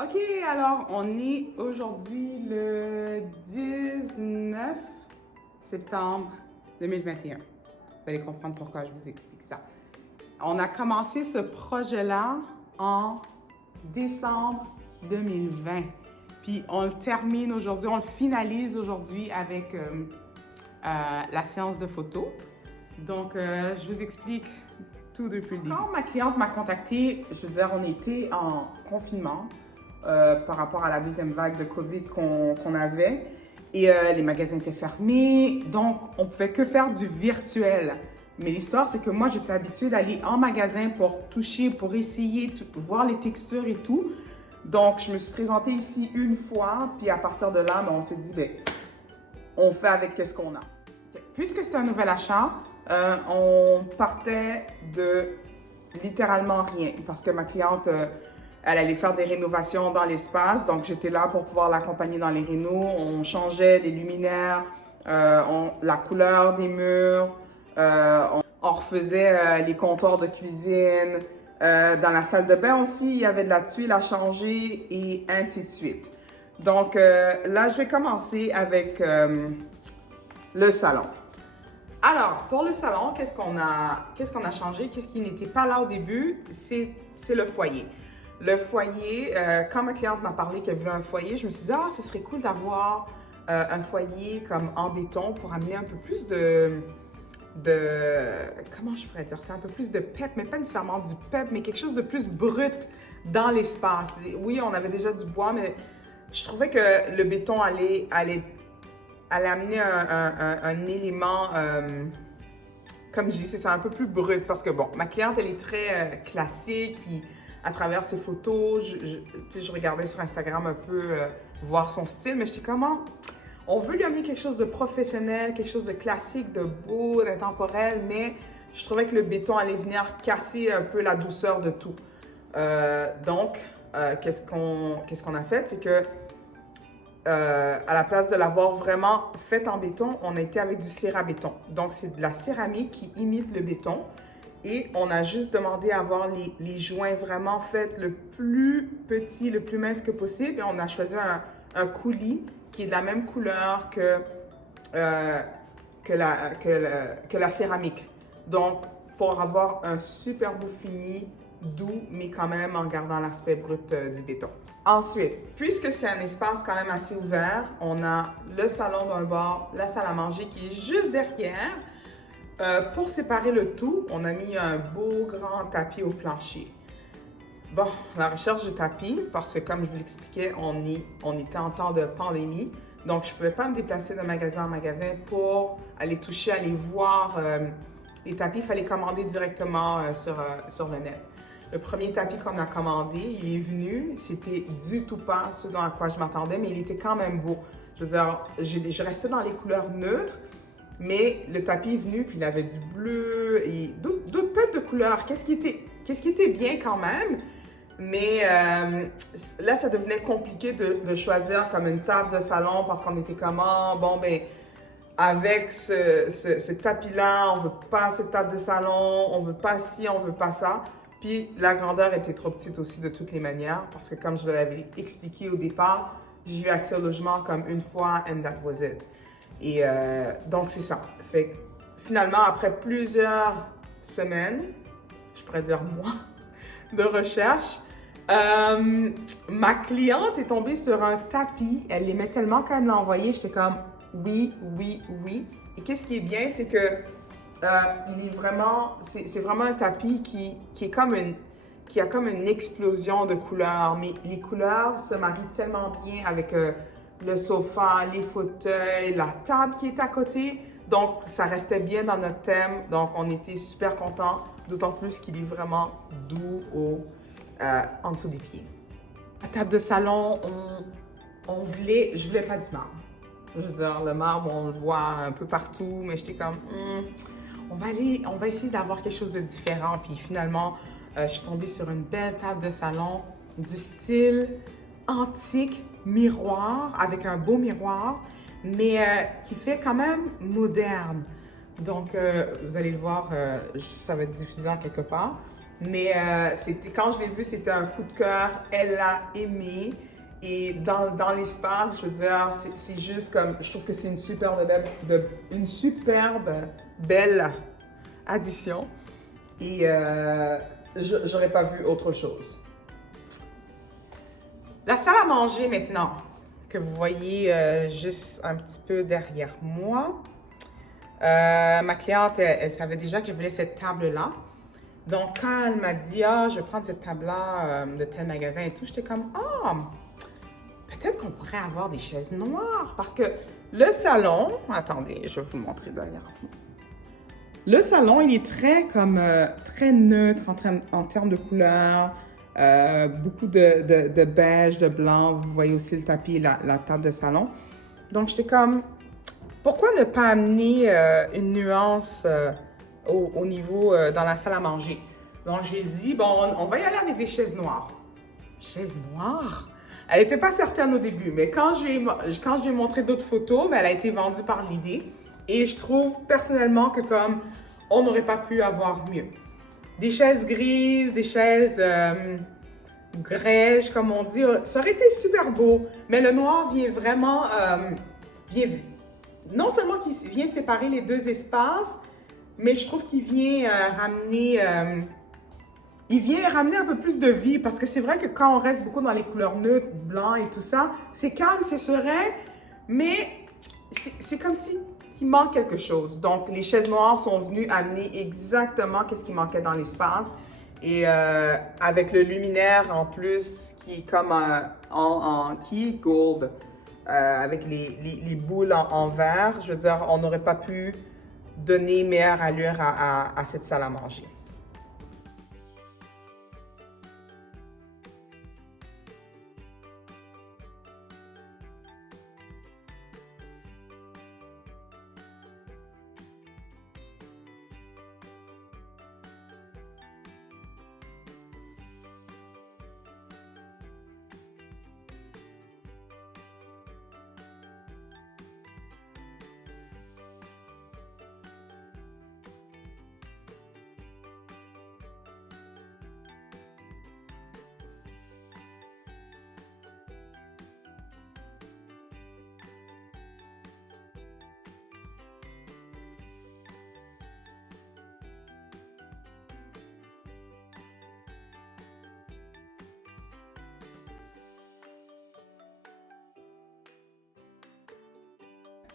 OK, alors on est aujourd'hui le 19 septembre 2021. Vous allez comprendre pourquoi je vous explique ça. On a commencé ce projet-là en décembre 2020. Puis on le termine aujourd'hui, on le finalise aujourd'hui avec la séance de photo. Donc, je vous explique tout depuis le début. Quand ma cliente m'a contactée, je veux dire, on était en confinement par rapport à la deuxième vague de COVID qu'on avait. Et les magasins étaient fermés, donc on ne pouvait que faire du virtuel. Mais l'histoire, c'est que moi, j'étais habituée d'aller en magasin pour toucher, pour essayer, voir les textures et tout. Donc, je me suis présentée ici une fois, puis à partir de là, on s'est dit, ben, on fait avec ce qu'on a. Puisque c'est un nouvel achat, on partait de littéralement rien parce que ma cliente, elle allait faire des rénovations dans l'espace. Donc, j'étais là pour pouvoir l'accompagner dans les rénos. On changeait les luminaires, la couleur des murs, on refaisait les comptoirs de cuisine. Dans la salle de bain aussi, il y avait de la tuile à changer et ainsi de suite. Donc, là, je vais commencer avec le salon. Alors, pour le salon, qu'est-ce qu'on a changé? Qu'est-ce qui n'était pas là au début? C'est le foyer. Le foyer, quand ma cliente m'a parlé qu'elle voulait un foyer, je me suis dit, ah, ce serait cool d'avoir un foyer comme en béton pour amener un peu plus comment je pourrais dire ça? Un peu plus de pep, mais pas nécessairement du pep, mais quelque chose de plus brut dans l'espace. Oui, on avait déjà du bois, mais je trouvais que le béton allait amener un élément, comme je dis, c'est un peu plus brut parce que, bon, ma cliente, elle est très classique, puis à travers ses photos, je regardais sur Instagram un peu voir son style, mais je dis comment on veut lui amener quelque chose de professionnel, quelque chose de classique, de beau, d'intemporel, mais je trouvais que le béton allait venir casser un peu la douceur de tout. Donc, qu'est-ce qu'on a fait? C'est que à la place de l'avoir vraiment faite en béton, on a été avec du cérabéton. Donc, c'est de la céramique qui imite le béton. Et on a juste demandé à avoir les joints vraiment faits le plus petit, le plus mince que possible. Et on a choisi un coulis qui est de la même couleur que la céramique. Donc, pour avoir un super beau fini, doux, mais quand même en gardant l'aspect brut du béton. Ensuite, puisque c'est un espace quand même assez ouvert, on a le salon d'un bord, la salle à manger qui est juste derrière. Pour séparer le tout, on a mis un beau grand tapis au plancher. Bon, la recherche du tapis, parce que comme je vous l'expliquais, on était en temps de pandémie, donc je ne pouvais pas me déplacer de magasin en magasin pour aller toucher, aller voir les tapis. Il fallait commander directement sur le net. Le premier tapis qu'on a commandé, il est venu. C'était du tout pas ce à quoi je m'attendais, mais il était quand même beau. Je veux dire, je restais dans les couleurs neutres, mais le tapis est venu, puis il avait du bleu et d'autres peu de couleurs. Qu'est-ce qui était bien quand même, mais là, ça devenait compliqué de choisir comme une table de salon parce qu'on était comment, bon, ben, avec ce tapis-là, on veut pas cette table de salon, on veut pas ci, on veut pas ça. Puis la grandeur était trop petite aussi de toutes les manières parce que comme je vous l'avais expliqué au départ, j'ai eu accès au logement comme une fois and that was it. Et donc c'est ça. Fait que finalement, après plusieurs semaines, je pourrais dire mois de recherche, ma cliente est tombée sur un tapis. Elle l'aimait tellement qu'elle me l'a envoyé. J'étais comme oui, oui, oui. Et qu'est-ce qui est bien, c'est que il est vraiment, c'est vraiment un tapis qui a comme une explosion de couleurs, mais les couleurs se marient tellement bien avec le sofa, les fauteuils, la table qui est à côté. Donc, ça restait bien dans notre thème. Donc, on était super contents, d'autant plus qu'il est vraiment doux en dessous des pieds. La table de salon, je voulais pas du marbre. Je veux dire, le marbre, on le voit un peu partout, mais j'étais comme, on va essayer d'avoir quelque chose de différent. Puis finalement, je suis tombée sur une belle table de salon du style antique, miroir, avec un beau miroir, mais qui fait quand même moderne. Donc, vous allez le voir, ça va être diffusant quelque part. Mais quand je l'ai vu, c'était un coup de cœur. Elle l'a aimé. Et dans l'espace, je veux dire, c'est juste comme, je trouve que c'est une superbe belle addition. Et j'aurais pas vu autre chose. La salle à manger maintenant, que vous voyez juste un petit peu derrière moi. Ma cliente, elle savait déjà qu'elle voulait cette table-là. Donc, quand elle m'a dit, ah, je vais prendre cette table-là de tel magasin et tout, j'étais comme, ah, peut-être qu'on pourrait avoir des chaises noires. Parce que le salon, attendez, je vais vous montrer derrière. Le salon, il est très neutre en termes de couleurs. Beaucoup de beige, de blanc. Vous voyez aussi le tapis et la table de salon. Donc, j'étais comme, pourquoi ne pas amener une nuance au niveau dans la salle à manger? Donc, j'ai dit, bon, on va y aller avec des chaises noires. Chaises noires? Elle n'était pas certaine au début, mais quand je lui ai montré d'autres photos, elle a été vendue par l'idée. Et je trouve personnellement que comme on n'aurait pas pu avoir mieux. Des chaises grises, des chaises grèges, comme on dit, ça aurait été super beau. Mais le noir vient vraiment, non seulement qu'il vient séparer les deux espaces, mais je trouve qu'il vient ramener un peu plus de vie, parce que c'est vrai que quand on reste beaucoup dans les couleurs neutres, blanc et tout ça, c'est calme, c'est serein, mais c'est comme si il manque quelque chose. Donc, les chaises noires sont venues amener exactement ce qui manquait dans l'espace. Et avec le luminaire en plus, qui est comme qui est gold, avec les boules en verre, je veux dire, on n'aurait pas pu donner meilleure allure à cette salle à manger.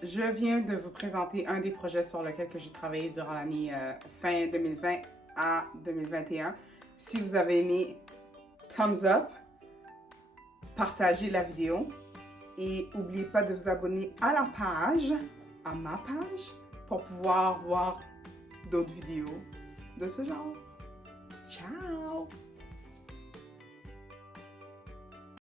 Je viens de vous présenter un des projets sur lequel j'ai travaillé durant l'année fin 2020 à 2021. Si vous avez aimé, thumbs up, partagez la vidéo et n'oubliez pas de vous abonner à ma page, pour pouvoir voir d'autres vidéos de ce genre. Ciao!